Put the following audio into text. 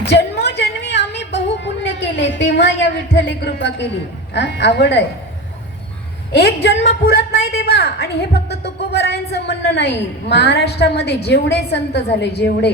जन्मोजन्मी आम्ही बहुपुण्य केले तेव्हा या विठ्ठले कृपा केली. आवड आहे. एक जन्म पुरत नाही देवा. आणि हे फक्त तुकोबरायांचं म्हणणं नाही, महाराष्ट्रामध्ये जेवढे संत झाले जेवढे